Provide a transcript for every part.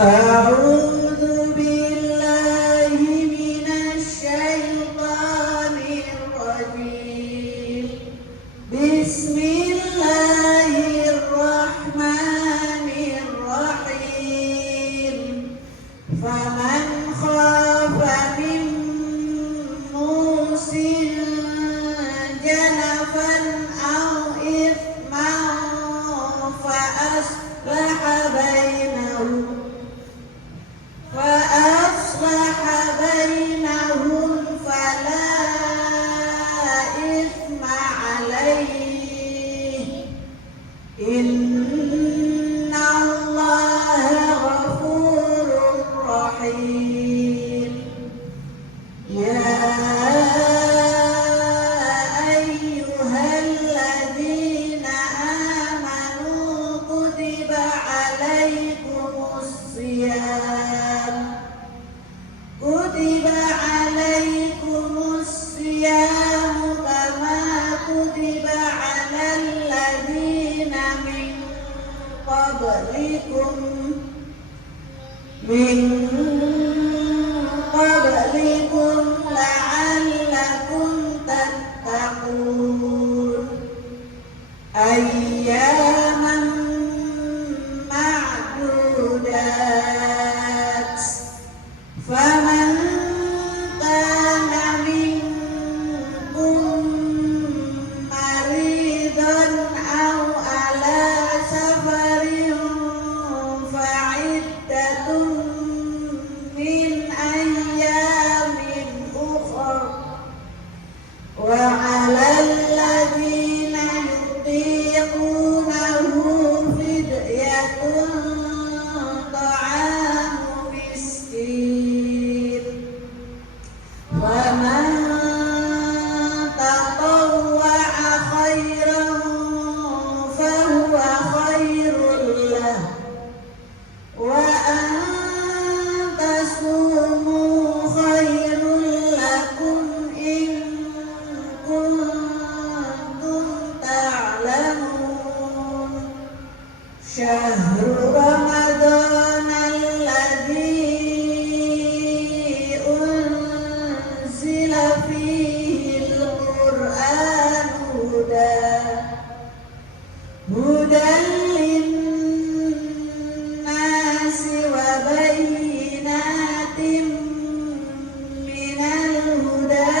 أعوذ بالله من الشيطان الرجيم. بسم الله الرحمن الرحيم. فمن خاف من موص جنفا أو إثما فأصلح بينهم فلا إثم عليه إن الله غفور رحيم. يا أيها الذين آمنوا كتب عليكم الصيام كما كتب على الذين من قبلكم لعلكم تتقون. أياما معدودات. فمن كان منكم مريضا أو على سفر فعدة من أيام أخر. وعلى الذين يطيقونه فدية طعام مسكين. ومن تطوع خيرا فهو خير له. وأن تصوموا خير لكم إن كنتم تعلمون. شهر رمضان الذي أنزل فيه القرآن هدى للناس وبينات من الهدى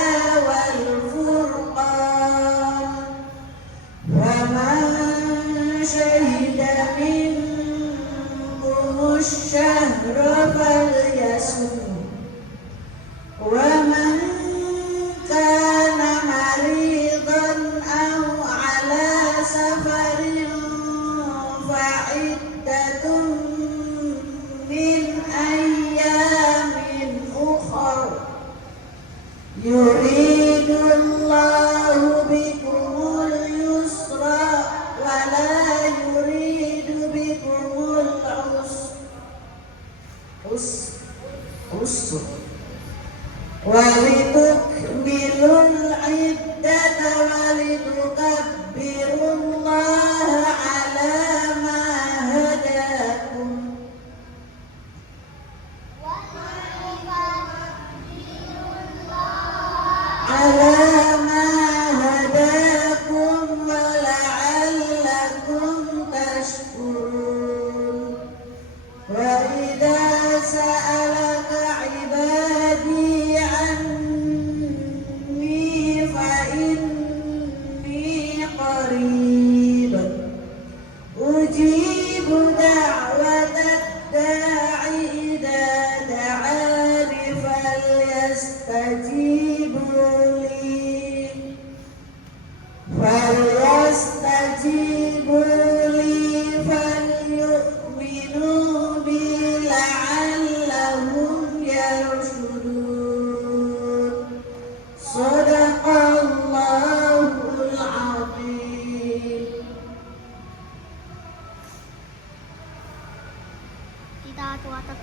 والفرقان. فمن شهد منكم الشهر فليصم. ومن كان مريضا أو على سفر فعدة من أيام أخر. يريد الله بكم اليسر ولا يريد بكم العسر ولتكملوا العدة ولتكبروا الله على ما هداكم. ولعلكم تشكرون. وإذا سألك عبادي عني فإني قريب